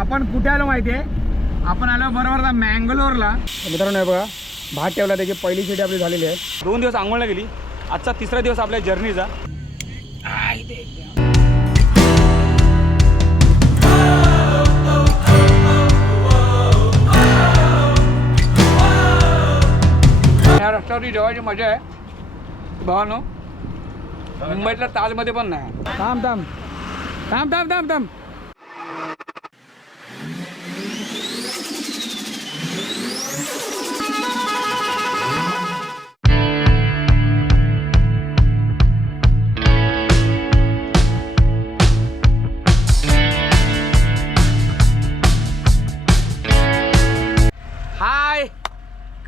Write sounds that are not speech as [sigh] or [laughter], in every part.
आपण कुठे आलो माहिती आहे आपण आलो बरोबर मँगलोरला. मित्रांनो हे बघा भात ठेवला त्याची पहिली शिटी आपली झालेली आहे. दोन दिवस आंघोळला गेली आजचा तिसरा दिवस आपल्या जर्नीचा. या रस्त्यावरती जेवायची मजा आहे. भावानो मुंबईतल्या ताजमध्ये पण नाही. थांब थांब. थांब थांब थांब थांब.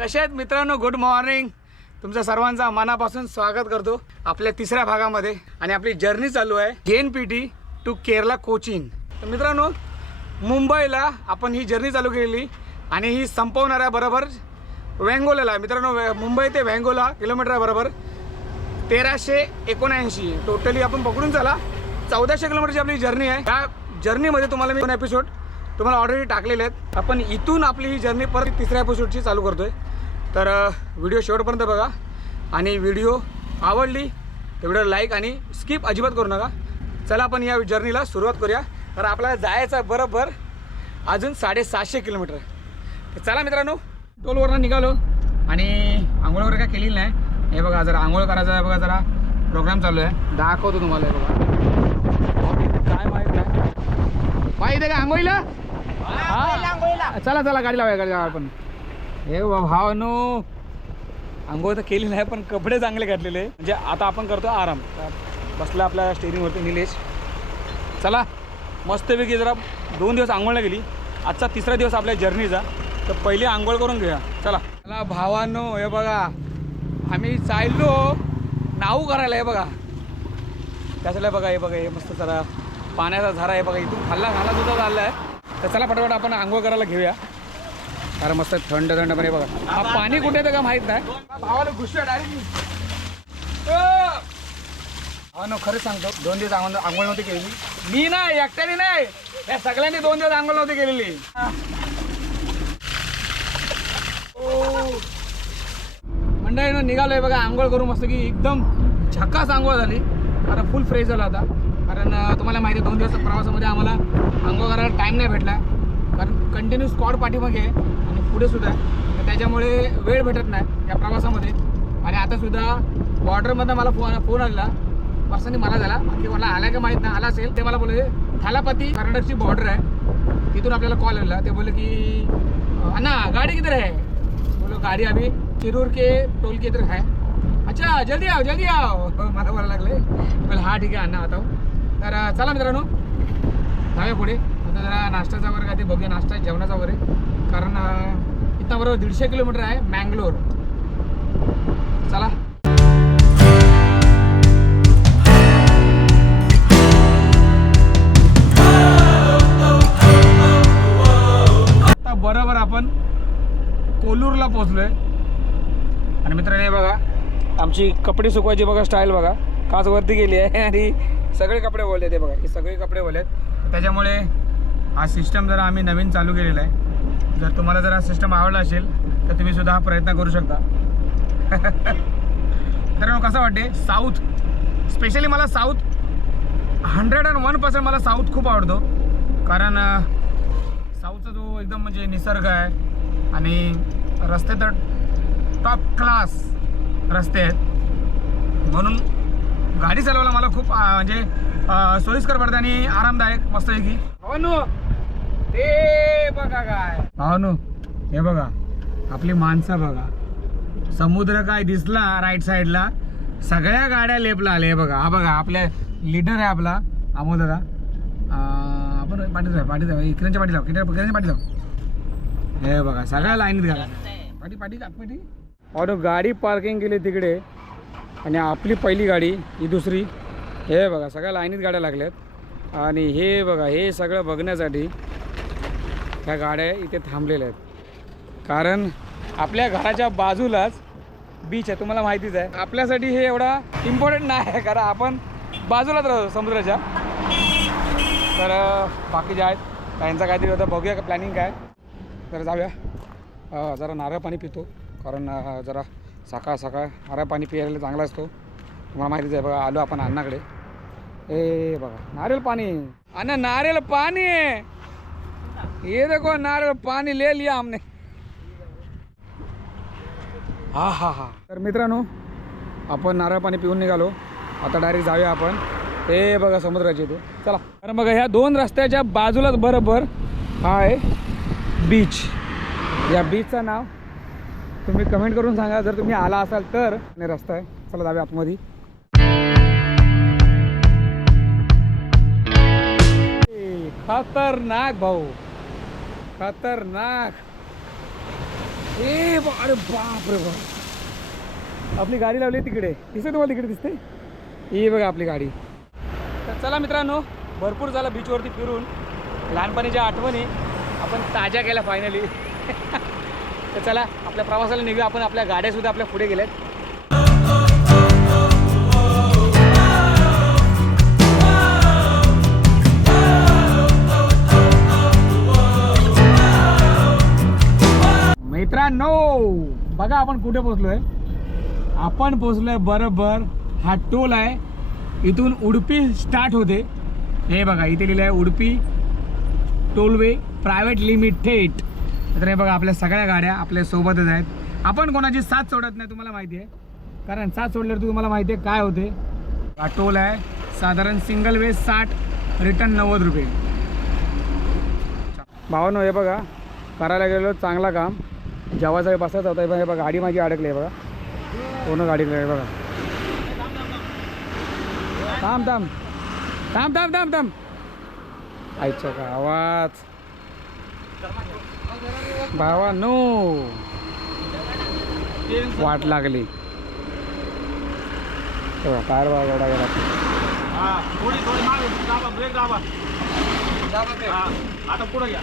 कसे आहेत मित्रांनो? गुड मॉर्निंग तुमच्या सर्वांचा मनापासून स्वागत करतो आपल्या तिसऱ्या भागामध्ये. आणि आपली जर्नी चालू आहे J N P T to Kerala coaching तर मित्रांनो मुंबईला आपण ही जर्नी चालू केलेली आणि ही संपवणार आहे बरोबर वेंगोल्याला मित्रांनो वे- मुंबई ते वेंगोला किलोमीटर आहे बरोबर. तेराशे एकोणऐंशी. टोटली आपण पकडून चला. चौदाशे किलोमीटरची आपली जर्नी आहे. त्या जर्नीमध्ये तुम्हाला मी दोन एपिसोड तुम्हाला ऑलरेडी टाकलेले आहेत. आपण इथून आपली ही जर्नी परत तिसऱ्या एपिसोडची चालू करतोय. तर व्हिडिओ शेवटपर्यंत बघा. आणि व्हिडिओ आवडली तर व्हिडिओ लाईक आणि स्किप अजिबात करू नका. चला आपण या जर्नीला सुरुवात करूया. तर आपल्याला जायचं आहे बरोबर अजून साडेसातशे किलोमीटर. तर चला मित्रांनो टोलवरनं निघालो. आणि आंघोळ वगैरे काय केलेली नाही. हे बघा जरा आंघोळ करायचा आहे बघा जरा. प्रोग्राम चालू आहे. दाखवतो तुम्हाला हे बघा. काय माहीत नाही. इथे का आंघोळीला? चला चला गाडी लावूया गाडी लावा आपण. हे भावानो. आंघोळ तर केली नाही पण कपडे चांगले घातलेले. म्हणजे आता आपण करतो आराम. बसला आपल्या स्टेरिंगवरती निलेश. चला मस्तपैकी जरा दोन दिवस आंघोळला गेली. आजचा तिसरा दिवस आपल्या जर्नीचा तर पहिले आंघोळ करून घेऊया. चला. चला भावानो हे बघा. आम्ही चाललो. नाऊ करायला हे बघा. त्याच्याला बघा हे बघा हे मस्त जरा पाण्याचा झरा आहे बघा. इथून खाल्ला खाल्ला सुद्धा चालला आहे. तर चला पटापट आपण आंघोळ करायला घेऊया. कारण मस्त थंड थंड पण हे बघा. हा पाणी कुठे येतं का माहीत नाही? भावाला घुसूया डायरेक्ट हा नो खरंच सांगतो दोन दिवस आंघोळ आंघोळ नव्हती केलेली. मी नाही एकट्याने नाही. या सगळ्यांनी दोन दिवस आंघोळ नव्हती केलेली. मंडळी निघालोय बघा आंघोळ करू मस्त की एकदम झकास आंघोळ झाली. कारण फुल फ्रेश झाला आता. कारण तुम्हाला माहिती आहे दोन दिवस प्रवासामध्ये आम्हाला आंघोळ करायला टाईम नाही भेटला. कारण कंटिन्यू स्कॉड पाठीमागे आहे. पुढे सुद्धा आहे. तर त्याच्यामुळे वेळ भेटत नाही या प्रवासामध्ये. आणि आता सुद्धा बॉर्डरमधनं मला फोन फोन आला. पर्सनली मला झाला. बाकी मला आला का माहीत नाही. आला असेल ते मला बोलले थालापती कर्नाटकची बॉर्डर आहे. तिथून आपल्याला कॉल आलेला ते बोलले की अण्णा गाडी किधर आहे बोलो गाड़ी आम्ही चिरूर के टोल के इधर है अच्छा जल्दी आओ जल्दी आओ. [laughs] मला बोलायला लागले. बोल हा ठीक आहे अण्णा आता हो. तर चला मित्रांनो. जाऊया पुढे. आता जरा नाश्त्याचा वगैरे काय ते बघूया नाश्ता जेवणाचा वगैरे. कारण इथं बरोबर दीडशे किलोमीटर आहे मँगलोर. चला. आता बरोबर आपण कोलूरला पोहोचलोय. आणि मित्रांनो हे बघा आमची कपडे सुकवायची बघा स्टाईल बघा. काच वरती गेली आहे आणि सगळे कपडे बोलले ते बघा. हे सगळे कपडे बोलले त्याच्यामुळे हा सिस्टम जरा आम्ही नवीन चालू केलेला आहे. जर तुम्हाला जर हा सिस्टम आवडला असेल तर तुम्ही सुद्धा हा प्रयत्न करू शकता. [laughs] तर कसं वाटते साऊथ स्पेशली मला south hundred and one percent मला साऊथ खूप आवडतो. कारण साऊथचा जो एकदम म्हणजे निसर्ग आहे आणि रस्ते तर टॉप क्लास रस्ते आहेत. म्हणून गाडी चालवायला मला खूप म्हणजे सोयीस्कर पडते आणि आरामदायक. मस्तपैकी भावानू ते बघा काय. भावानू हे बघा आपली माणसं बघा. समुद्र काय दिसला राईट साईडला सगळ्या गाड्या लेपला आल्या हे बघा. हा बघा आपल्या लीडर आहे आपला अमोल दादा. आपण पाठी जाऊ पाठी जाऊ. इकरांच्या पाठी जाऊ किरांच्या पाठी जाऊ. हे बघा सगळ्या लाईनीत घाला पाठी पाठी पाठी? और गाडी पार्किंग केली तिकडे. आणि आपली पहिली गाडी ही दुसरी. हे बघा सगळ्या लाईनीत गाड्या लागल्यात. आणि हे बघा हे सगळं बघण्यासाठी ह्या गाड्या इथे थांबलेल्या आहेत. कारण आपल्या घराच्या बाजूलाच बीच आहे तुम्हाला माहितीच आहे. आपल्यासाठी हे एवढा इम्पॉर्टंट नाही आहे कारण आपण बाजूलाच राहतो समुद्राच्या. तर बाकी जे आहेत त्यांचा काहीतरी होतं बघूया का प्लॅनिंग काय. तर जाऊया. जरा नारळ पाणी पितो कारण जरा सकाळ सकाळ नारळ पाणी प्यायला चांगला असतो. तुम्हाला माहितीच आहे बघा आलो आपण अण्णाकडे ए बघा नारियल पाणी. अण्णा नारियल पाणी! ये देखो नारियल पानी ले लिया हमने। हा हा हा। तर मित्रांनो आपण नारळ पाणी पिऊन निघालो. आता डायरेक्ट जाऊया आपण. हे बघा समुद्राचे इथे. चला. तर बघा ह्या दोन रस्त्याच्या बाजूलाच बरोबर हा आहे बीच या बीचचं नाव तुम्ही कमेंट करून सांगा. जर तुम्ही आला असाल तर. रस्ता आहे. चला जाऊया आतमध्ये. खतरनाक भाऊ. खतरनाक. ए अरे बाप रे बाप. आपली गाडी लावली आहे तिकडे. दिसते तुम्हाला तिकडे दिसते ही बघा आपली गाडी. तर चला मित्रांनो भरपूर झालं बीचवरती फिरून. लहानपणीच्या आठवणी आपण ताज्या केल्या फायनली [laughs] तर चला आपल्या प्रवासाला निघू आपण आपल्या गाड्यासुद्धा आपल्या पुढे गेल्यात. मित्रांनो बघा आपण कुठे पोचलोय आपण पोचलोय बरोबर हा टोल आहे. इथून उडपी स्टार्ट होते. हे बघा इथे लिहिलं आहे उडपी टोलवे प्रायव्हेट लिमिटेड. तर हे बघा आपल्या सगळ्या गाड्या आपल्या सोबतच आहेत. आपण कोणाची साथ सोडत नाही तुम्हाला माहिती आहे. कारण साथ सोडल्यावर तुम्हाला माहिती आहे काय होते. हा टोल आहे साधारण सिंगल वे साठ रिटर्न नव्वद रुपये. भावानो हे बघा करायला गेलो चांगला काम. जेव्हाचा बसायचा होता हे बघा हे बघा गाडी माझी अडकली आहे बघा. पूर्ण गाडी आहे बघा. थांब थांब. थांब थांब थांब थांब. आईच्या का आवाज? भावा नो. वाट लागली. बघा एवढा गेला. हा हा आता पुढे घ्या.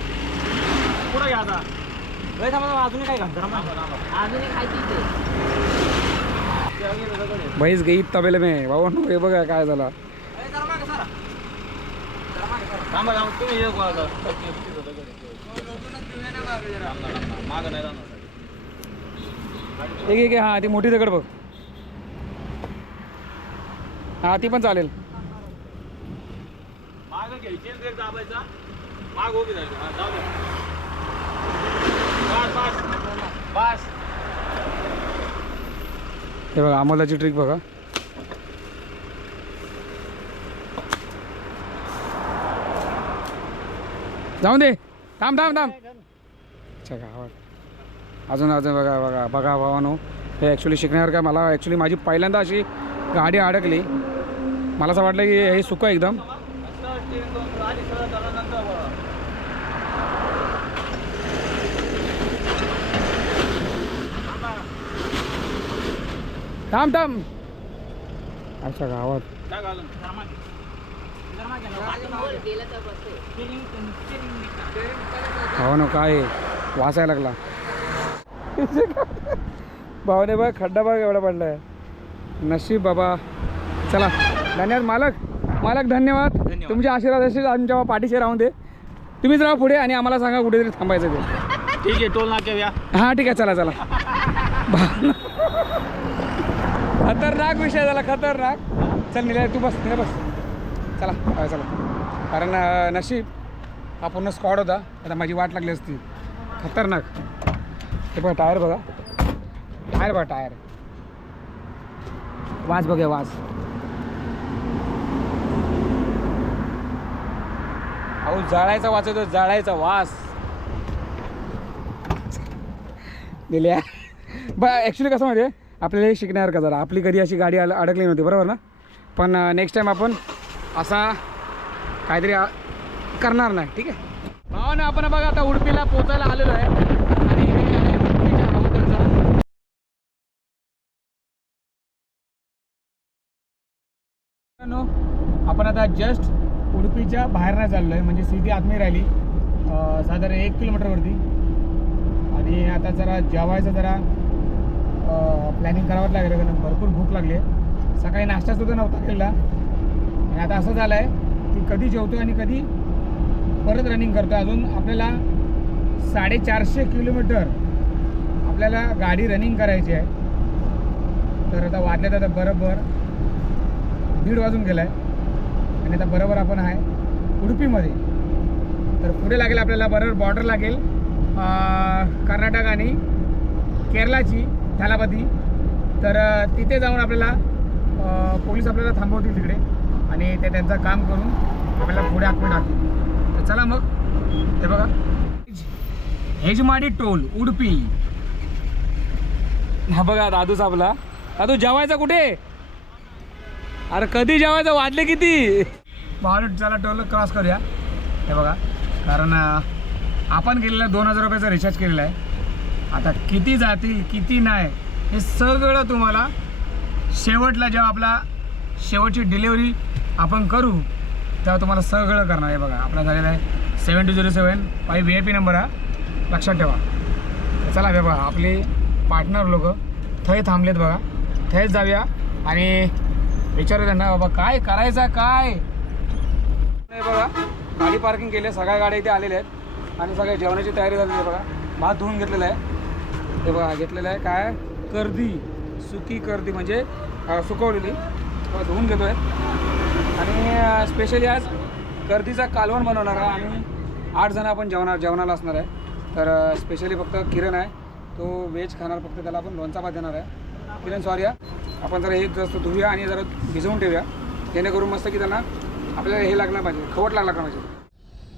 पुढे घ्या आता. लय थांबा अजूनही काय घालतो? अजून एक खायची. म्हैस गई तबेले में नो हे बघा काय झालं. थांबा थांबा तुम्ही हे. मागं नाही जाणार. एक एक हा ती मोठी दगड बघ. हा ती पण चालेल. मागं घ्यायची दाबायचा. माग उभी हा जाऊ द्या हे बघा अमोलाची ट्रिक बघा. जाऊन दे. थांब थांब थांब. अच्छा गावात अजून अजून बघा बघा बघा भावानो. हे ॲक्च्युली शिकण्यासारखं काय मला ॲक्च्युली माझी पहिल्यांदा अशी गाडी अडकली. मला असं वाटलं की हे सुकं एकदम असं steering करून आधी सरळ करा, नंतर वळा. थांब थांब. अच्छा गावात. मागे ना. काय यायला लागला. भावाने बघ खड्डा बघ एवढा पडलाय. नशीब बाबा. चला धन्यवाद मालक. मालक धन्यवाद. धन्यवाद. तुमचे आशीर्वाद असेल आमच्या पाठीशी राहून दे. तुम्हीच राहा पुढे आणि आम्हाला सांगा कुठेतरी थांबायचं ते. ठीक आहे टोल नाक्या हां ठीक आहे चला चला. खतरनाक विषय झाला खतरनाक. चल निला तू बस निलय बस. चला काय चला. कारण नशीब हा पूर्ण स्कॉड होता. आता माझी वाट लागली असती. खतरनाक. हे बघा टायर बघा. टायर बघा टायर. वास बघा वास अहो जाळायचा वास येतो जाळायचा वास दिल्या बा ॲक्च्युली कसं माहिती आहे आपल्याला हे का जरा? आपली कधी अशी गाडी अड- अडकली नव्हती बरोबर ना? पण नेक्स्ट टाईम आपण असा काहीतरी करणार नाही ठीक आहे? भावानं आपण बघा आता उडपीला पोचायला आलेलो आहे. आणि आपण आता जस्ट उडपीच्या बाहेर नाही चाललो आहे म्हणजे सिटी आतमध्ये राहिली साधारण एक किलोमीटरवरती आणि आता जरा जेवायचं जरा प्लॅनिंग करावंच लागेल कारण भरपूर भूक लागली आहे. सकाळी नाश्तासुद्धा नव्हता केलेला आणि आता असं झालं आहे की कधी जेवतो आणि कधी परत रनिंग करतो अजून आपल्याला साडेचारशे किलोमीटर आपल्याला गाडी रनिंग करायची आहे. तर आता वाजल्यात आता बरोबर दीड वाजून गेला आहे आणि आता बरोबर आपण आहे उडुपीमध्ये. तर पुढे लागेल आपल्याला बरोबर बॉर्डर लागेल कर्नाटक आणि केरळाची. थालापती तर तिथे जाऊन आपल्याला पोलीस आपल्याला थांबवतील तिकडे आणि ते त्यांचं काम करून आपल्याला पुढे आखून टाकतील. तर चला मग. हे बघा. हेजमाडी टोल उडपी. हा बघा दादूच आपला. दादू जेवायचा कुठे? अरे कधी जेवायचं? वाजले किती? बाहेर चला टोल क्रॉस करूया. हे बघा. कारण आपण केलेला दोन हजार रुपयाचा रिचार्ज केलेला आहे. आता किती जातील किती नाही हे सगळं तुम्हाला शेवटला जेव्हा आपला शेवटची डिलेवरी आपण करू तेव्हा तुम्हाला सगळं करणार आहे बघा. आपला झालेला आहे सेवन to zero seven pi V I P number हा. लक्षात ठेवा. चला बघा आपले पार्टनर लोक थंय थांबलेत बघा. थंयच जाऊया आणि विचारू त्यांना बाबा काय करायचं काय? नाही बघा गाडी पार्किंग केली आहे. सगळ्या गाड्या इथे आलेल्या आहेत. आणि सगळ्या जेवणाची तयारी झालेली आहे बघा. भात धुवून घेतलेला आहे. हे बघा घेतलेलं आहे. काय? कर्दी. सुकी कर्दी म्हणजे सुकवलेली. धुवून घेतो आहे आणि स्पेशली आज कर्दीचा कालवण बनवणार आहे. आणि आठ जण आपण जेवणार जेवणाला असणार आहे. तर स्पेशली फक्त किरण आहे. तो व्हेज खाणार फक्त त्याला आपण लोणचा भात देणार आहे. किरण सॉरी या आपण जरा एक जास्त धुऊया आणि जरा भिजवून ठेवूया. जेणेकरून मस्त की त्यांना आपल्याला हे लागणार पाहिजे खवट लागला पाहिजे.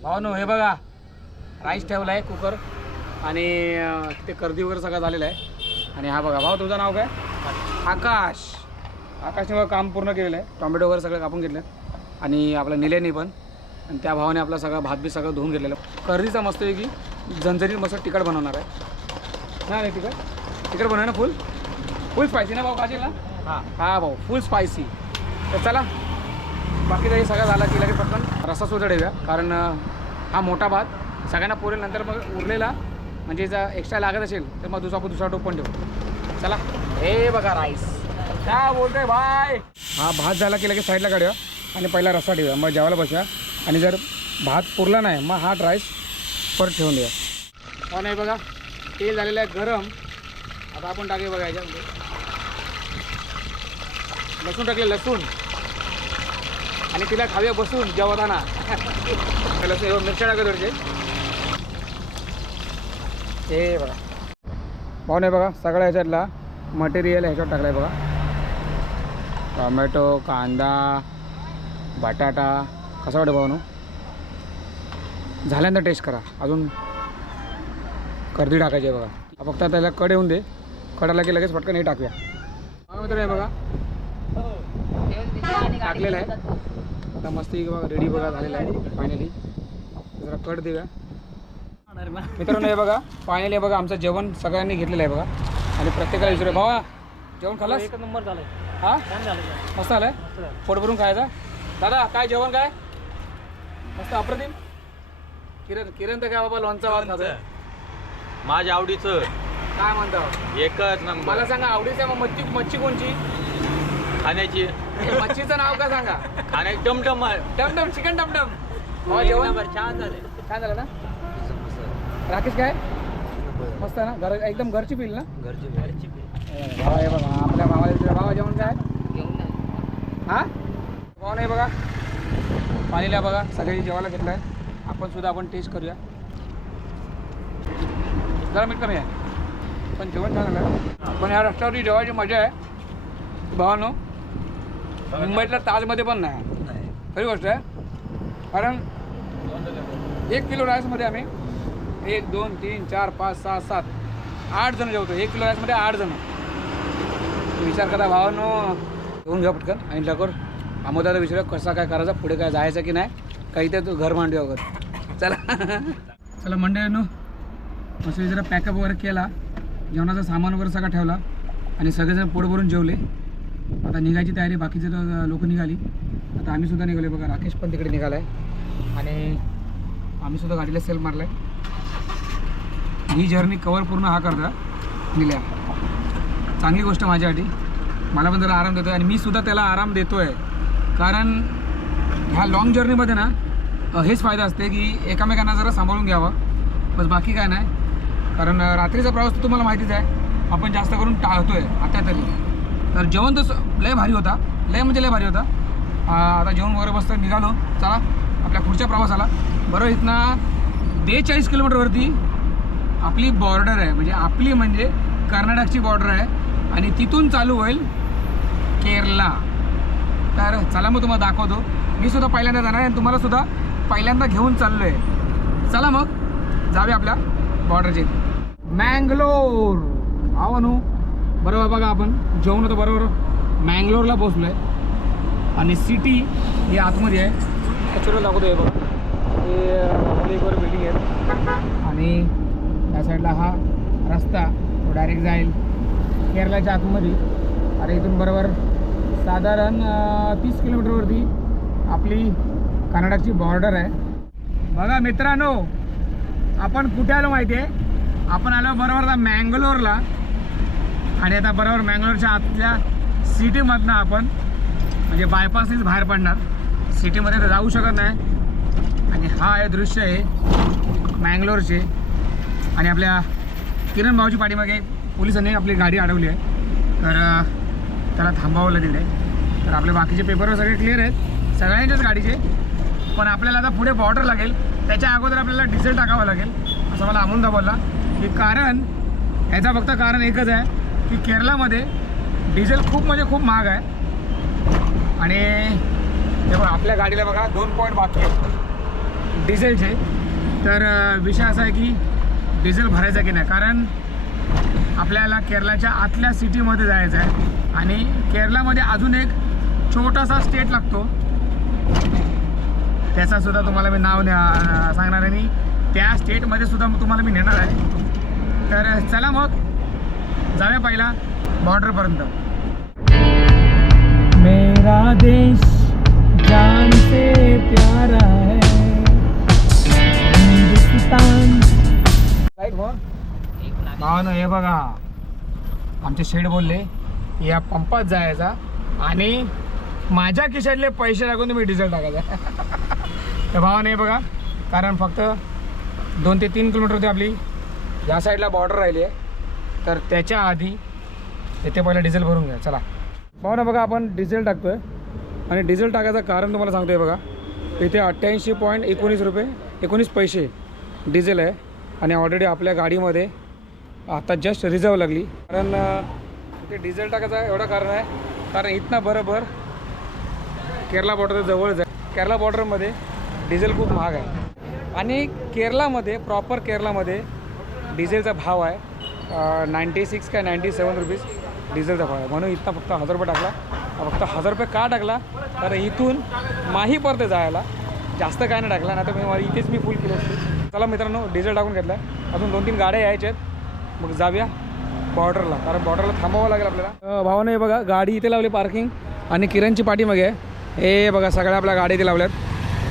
भावनो हे बघा. राईस ठेवला आहे कुकर. आणि तिथे कर्दी वगैरे सगळं झालेलं आहे. आणि हा बघा भाऊ तुझं नाव काय? आकाश. आकाशने बघा काम पूर्ण केलेलं आहे. टोमॅटो वगैरे सगळं कापून घेतलं. आणि आपल्या निलेने पण. आणि त्या भावाने आपला सगळा भात बी सगळं धुवून घेतलेलं. कर्दीचा मस्त आहे की झणझणीत मस्त तिखट बनवणार आहे. नाही नाही तिखट. तिखट बनव ना फुल. फुल स्पायसी ना भाऊ खाशील ना हां. हां भाऊ फुल स्पायसी तर चला. बाकी हे सगळं झालं की लगेच पटकन रस्सा सुद्धा ठेवूया कारण हा मोठा भात. सगळ्यांना पुरेल नंतर मग उरलेला. म्हणजे जर एक्स्ट्रा लागत असेल तर मग दुसरा दुसरा टोप पण ठेवू चला. हे बघा राईस काय बोलतोय भाई हा भात झाला की लगेच साईडला काढूया आणि पहिला रस्सा ठेवूया. मग जेवायला बसूया. आणि जर भात पुरला नाही मग हा राईस परत ठेवून देऊया. हा नाही बघा. तेल झालेलं आहे गरम. आता आपण टाकूया बघा याच्यामध्ये. लसूण टाकले लसूण. आणि तिला खाऊया बसून जेवताना. [laughs] लसूण मिरच्या टाकत थोडेसे हे बघा. पाहुणे बघा सगळ्या ह्याच्यातला मटेरियल ह्याच्यात टाकलं आहे बघा. टोमॅटो कांदा बटाटा कसा वाटतं भाऊ झाल्यानंतर टेस्ट करा. अजून कर्दी टाकायची आहे बघा. फक्त त्याला कड येऊन दे. कडाला की लगेच पटकन हे टाकूया. बघा मित्र आहे बघा. टाकलेलं आहे. आता मस्त बघा रेडी बघा झालेला आहे. फायनली जरा कट देऊया. मित्रांनो हे बघा फायनली बघा आमचं जेवण सगळ्यांनी घेतलेलं आहे बघा. आणि प्रत्येकाला विचारूया भावा जेवण खाल्लास? एक नंबर झालाय. हा? छान झालं मस्त आलंय पोट भरून खायचा? दादा काय जेवण काय? मस्त अप्रतिम? किरण किरण तर काय बाबा लोणचा भात खातोय. माझ्या आवडीचं. काय म्हणतो? एकच नंबर. मला सांगा आवडीचं मग मच्छी मच्छी कोणची? खाण्याची. मच्छीचं नाव काय सांगा? खाण्या टमटम टमटम चिकन टमटम. हो जेवण? छान झाले काय झालं ना? राकेश काय? मस्त आहे ना? घर एकदम घरची पिल ना? घरची घरची भावा हे बघा आपल्या भावाला विचारा, भावा जेवण काय? हा? भावा नाही बघा. पाणीला बघा सगळी जेवायला घेतलं आहे आपण सुद्धा आपण टेस्ट करूया. जरा मीठ कमी आहे पण जेवण छान आलं पण ह्या रस्त्यावरती जेवायची मजा आहे. भावानो मुंबईतल्या ताजमध्ये पण नाही. खरी गोष्ट आहे. कारण एक किलो राईसमध्ये आम्ही एक दोन तीन चार पाच सहा सात. आठ जण जेवतो. एक किलो राईसमध्ये आठ जण. विचार करा भावानो. घेऊन घ्या पटकन. आणि लवकर आमोदाला विचारा कसा काय करायचा पुढे काय जायचं की नाही. काही तर तू घर मांडू वगैरे चला. चला मंडळींनो. असं जरा पॅकअप वगैरे केला. जेवणाचं सामान वगैरे सगळं ठेवला. आणि सगळेजण पोट भरून जेवले. आता निघायची तयारी बाकीचे लोक निघाली. आता आम्हीसुद्धा निघालो निघाले बघा राकेश पण तिकडे निघाला आहे आणि आम्हीसुद्धा गाडीला सेल मारला आहे ही जर्नी कवर पूर्ण हा करता. दिल्या चांगली गोष्ट माझ्यासाठी. मला पण त्याला आराम देतो आहे आणि मी सुद्धा त्याला आराम देतो आहे कारण ह्या लाँग जर्नीमध्ये ना हेच फायदा असते की एकामेकांना जरा सांभाळून घ्यावं. बस बाकी काय नाही. कारण रात्रीचा प्रवास तर तुम्हाला माहितीच आहे. आपण जास्त करून टाळतो आहे आता तरी. तर जेवण तर लय भारी होता. लय म्हणजे लय भारी होता. आता जेवण वगैरे मस्त निघालो. चला आपल्या पुढच्या प्रवासाला. बरोबर इथनं बेचाळीस किलोमीटरवरती आपली बॉर्डर आहे. म्हणजे आपली म्हणजे कर्नाटकची बॉर्डर आहे. आणि तिथून चालू होईल केरला. तर चला मग तुम्हाला दाखवतो. मी सुद्धा पहिल्यांदा जाणार आहे आणि तुम्हाला सुद्धा पहिल्यांदा घेऊन चाललो आहे चला मग. जावे आपल्या बॉर्डरचे मँगलोर. मँगलोर आवनू बरोबर बघा आपण. जेवण होतं बरोबर. मँगलोरला पोचलो आहे आणि सिटी ही आतमध्ये आहे. त्याच्यावर दाखवतो आहे बघा. हे एक वर बिल्डिंग आहे. आणि त्या साईडला हा रस्ता तो डायरेक्ट जाईल. केरळाच्या आतमध्ये. आणि इथून बरोबर साधारण तीस किलोमीटरवरती आपली कर्नाटकची बॉर्डर आहे. बघा मित्रांनो आपण कुठे आलो माहिती आहे? आपण आलो बरोबर आता मँगलोरला. आणि आता बरोबर मँगलोरच्या आतल्या सिटीमधनं आपण म्हणजे बायपासनीच बाहेर पडणार. सिटीमध्ये तर जाऊ शकत नाही. आणि हा आहे दृश्य आहे मँगलोरचे. आणि आपल्या किरण भाऊची पाठीमागे पोलिसांनी आपली गाडी अडवली आहे. तर त्याला थांबावं लागेल आहे तर आपले बाकीचे पेपर सगळे क्लिअर आहेत. सगळ्यांच्याच गाडीचे. पण आपल्याला आता पुढे बॉर्डर लागेल. त्याच्या अगोदर आपल्याला डिझेल टाकावं लागेल. असं मला अमोल बोलला. की कारण ह्याचा फक्त कारण एकच आहे की केरळामध्ये डिझेल खूप म्हणजे खूप महाग आहे. आणि हे आपल्या गाडीला बघा दोन पॉईंट बाकी आहेत. डिझेलचे तर विषय असा आहे की डिझेल भरायचं की नाही? कारण आपल्याला केरळाच्या आतल्या सिटीमध्ये जायचं आहे. आणि केरळामध्ये अजून एक छोटासा स्टेट लागतो. त्याचासुद्धा तुम्हाला मी नाव सांगणार आहे आणि त्या स्टेटमध्ये सुद्धा तुम्हाला मी नेणार आहे. तर चला मग जाऊया पहिला बॉर्डरपर्यंत मेरा देश भावानं हे बघा. आमचे शेड बोलले या पंपात जायचा आणि माझ्या खिशातले पैसे टाकून तुम्ही डिझेल टाकायचा. तर भावानं हे बघा कारण फक्त दोन ते तीन किलोमीटर होती आपली. या साईडला बॉर्डर राहिली आहे. तर त्याच्या आधी इथे पहिला डिझेल भरून घ्या चला. भावना बघा आपण डिझेल टाकतोय. आणि डिझेल टाकायचं कारण तुम्हाला सांगतोय बघा. इथे अठ्ठ्याऐंशी पॉईंट एकोणीस रुपये एकोणीस पैसे डिझेल आहे. आणि ऑलरेडी आपल्या गाडीमध्ये आता जस्ट रिझर्व लागली. कारण ते डिझेल टाकायचं एवढं कारण आहे. कारण इथनं बरोबर केरला बॉर्डर जवळच आहे केरला बॉर्डरमध्ये डिझेल खूप महाग आहे. आणि केरलामध्ये प्रॉपर केरलामध्ये डिझेलचा भाव आहे नाईंटी सिक्स काय नाईंटी सेवन रुपीज डिझेलचा भाव आहे. म्हणून इथं फक्त हजार रुपये टाकला. फक्त हजार रुपये का टाकला? तर इथून माहीपर्यंत जायला जास्त काय नाही टाकला. नाही तर मी मला इथेच मी फुल केलं असते. चला मित्रांनो डिझेल टाकून घेतला आहे अजून दोन तीन गाड्या यायच्या आहेत. मग जाऊया बॉर्डरला कारण बॉर्डरला थांबावं लागेल आपल्याला. भावाने बघा गाडी इथे लावली पार्किंग आणि किरणची पाठीमागे आहे. हे बघा सगळ्या आपल्या गाड्या इथे लावल्यात.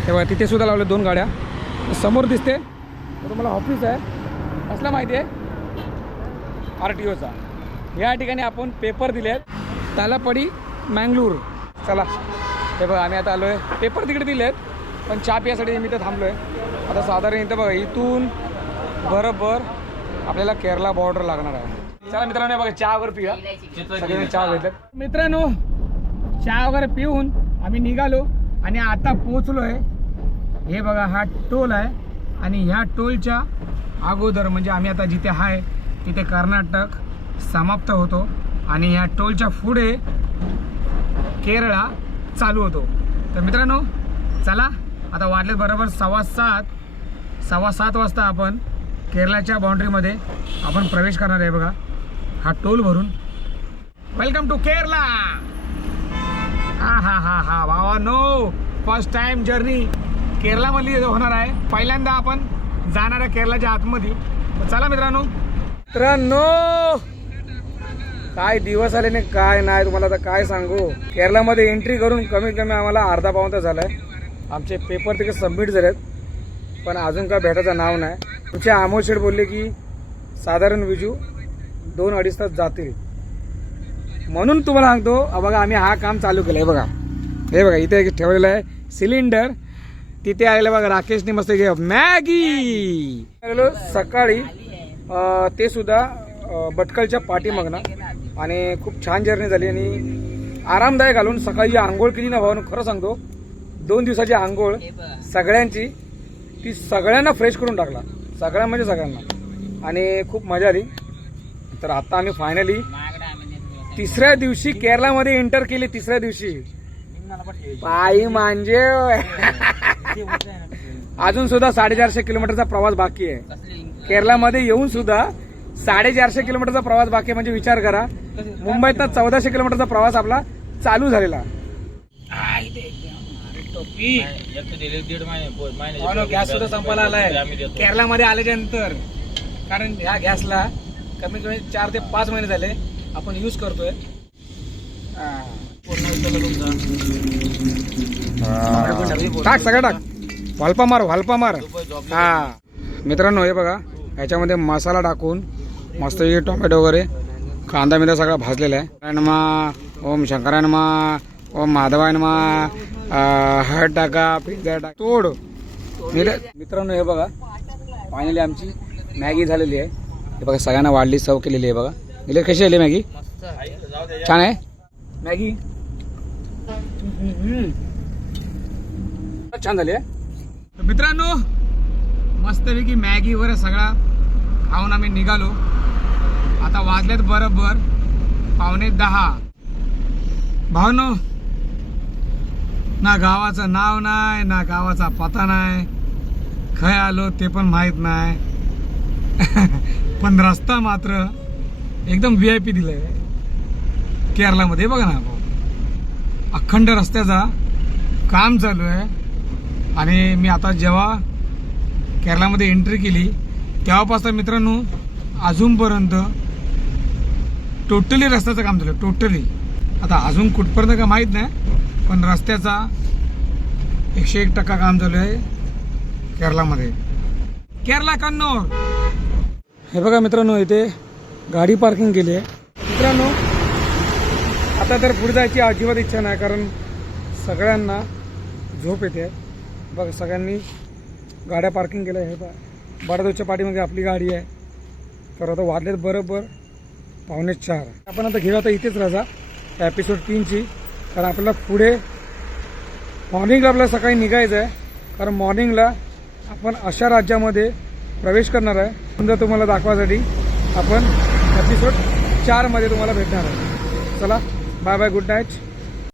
हे बघा तिथे सुद्धा लावल्यात दोन गाड्या. समोर दिसते. तर तुम्हाला ऑफिस आहे. असला माहिती आहे? आर टी ओचा या ठिकाणी आपण पेपर दिले आहेत तालापडी मँगलूर. चला. हे बघा आम्ही आता आलो आहे पेपर तिकडे दिले आहेत पण चहा पियासाठी मी इथं थांबलो आहे आता साधारण इथं बघा इथून बरोबर आपल्याला केरला बॉर्डर लागणार आहे. चला मित्रांनो हे बघा चहा वगैरे पिऊया. सगळ्यांनी चहा घेतल्यात मित्रांनो चहा वगैरे पिऊन आम्ही निघालो आणि आता पोचलो आहे हे बघा हा टोल आहे आणि ह्या टोलच्या अगोदर म्हणजे आम्ही आता जिथे आहे तिथे कर्नाटक समाप्त होतो आणि ह्या टोलच्या पुढे केरळा चालू होतो. तर मित्रांनो चला आता वाजले बरोबर सव्वा सात. सव्वा सात वाजता आपण केरळाच्या बाउंड्रीमध्ये आपण प्रवेश करणार आहे बघा. हा टोल भरून. वेलकम टू केरला हा हा हा हा. भावा नो फर्स्ट टाइम जर्नी केरळामधली होणार आहे. पहिल्यांदा आपण जाणार आहे केरळाच्या आतमध्ये. चला मित्रांनो. मित्रांनो काय दिवस आले नाही काय नाही तुम्हाला आता काय सांगू? केरळामध्ये एंट्री करून कमीत कमी आम्हाला अर्धा पाऊन तास झालाय. आमचे पेपर तिकडे सबमिट झालेत. पण अजून काय भेटायचं नाव नाही. तुमचे आमोशेड शेठ बोलले की साधारण विजू दोन अडीच तास जातील. म्हणून तुम्हाला सांगतो बघा आम्ही हा काम चालू केलं आहे बघा. हे बघा इथे एक ठेवलेलं आहे सिलेंडर. तिथे आलेलं बघा राकेशने मस्त घे मॅगी. आलेलो सकाळी ते सुद्धा अं, भटकलच्या आणि खूप छान जर्नी झाली आणि आरामदायक घालून सकाळी जी आंघोळ केली ना भावानं खरं सांगतो दोन दिवसाची आंघोळ सगळ्यांची ती सगळ्यांना फ्रेश करून टाकला. सगळ्या म्हणजे सगळ्यांना. आणि खूप मजा आली. तर आता आम्ही फायनली तिसऱ्या दिवशी केरळामध्ये एंटर केली तिसऱ्या दिवशी. पायी म्हणजे [laughs] अजून सुद्धा साडेचारशे किलोमीटरचा प्रवास बाकी आहे. केरळामध्ये येऊन सुद्धा साडेचारशे किलोमीटरचा प्रवास बाकी आहे म्हणजे विचार करा. मुंबईत चौदाशे किलोमीटरचा प्रवास आपला चालू झालेला. दीड महिने गॅस सुद्धा संपायला आलाय. केरळामध्ये आल्याच्यानंतर कारण ह्या गॅसला कमीत कमी चार ते पाच महिने झाले आपण यूज करतोय. टाक सगळं टाक. व्हाल्पा मार व्हाल्पा मार. हा. मित्रांनो हे बघा ह्याच्यामध्ये मसाला टाकून मस्त टोमॅटो वगैरे कांदा बिंदा सगळा भाजलेला आहे. मा ओम शंकरानमा ओम माधवायनमा हळद टाका पिझ्झा टाका तोड. मित्रांनो हे बघा. फायनली आमची मॅगी झालेली आहे. हे बघा सगळ्यांना वाढली सव केलेली आहे बघा. निलेश कशी आली मॅगी छान आहे? मॅगी छान झाली आहे. मित्रांनो मस्तपैकी मॅगी वगैरे सगळा खाऊन आम्ही निघालो. आता वाजलेत बरोबर पावणे दहा. भावनो ना गावाचं नाव नाही ना गावाचा पता नाही. खय आलो ते पण माहीत नाही. [laughs] पण रस्ता मात्र एकदम व्ही आय पी दिलाय. केरळामध्ये बघा ना भाऊ. अखंड रस्त्याचा काम चालू आहे. आणि मी आता जेव्हा केरळामध्ये एंट्री केली तेव्हापासून मित्रांनो अजूनपर्यंत टोटली रस्त्याचं काम झालं टोटली आता अजून कुठपर्यंत का माहीत नाही. पण रस्त्याचा एकशे एक टक्का काम चालू आहे केरळामध्ये. केरला कन्नूर. हे बघा मित्रांनो इथे गाडी पार्किंग केली आहे. मित्रांनो आता तर पुढे जायची अजिबात इच्छा नाही कारण सगळ्यांना झोप येते. बघा सगळ्यांनी गाड्या पार्किंग केल्या. हे बघा बडादोच्या पाठीमागे आपली गाडी आहे. तर आता वाजलेत बरोबर पावणे चार. आपण आता घेऊ आता इथेच राजा. एपिसोड तीनची. कारण आपल्याला पुढे मॉर्निंगला आपल्याला सकाळी निघायचं आहे. कारण मॉर्निंगला आपण अशा राज्यामध्ये प्रवेश करणार आहे. समजा तुम्हाला दाखवासाठी आपण एपिसोड चारमध्ये तुम्हाला भेटणार आहे. चला बाय बाय गुड नाईट